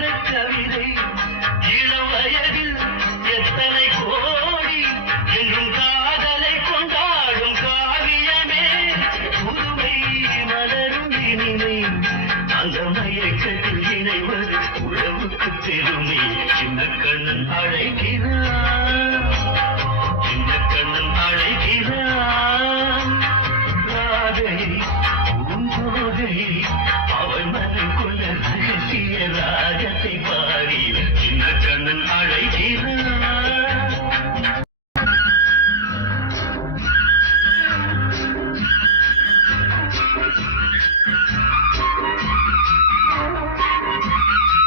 என்ற கவிதை இளம் வயதில் எத்தனை கோடி என்றும் காதலை கொண்டாடும் காவியமே புதுமை மலரும் இனிமை அந்த மயக்கத்தில் இணைவது உழவுக்கு பெருமை சின்ன கண்ணன் அழைக்கிறான் சின்ன கண்ணன் அழைக்கிறான் ராதையை பூந்தோகையை அவள் மனம் கொள்ள ரகசிய ராகத்தை பாடி சின்ன கண்ணன் அழைக்கிறான்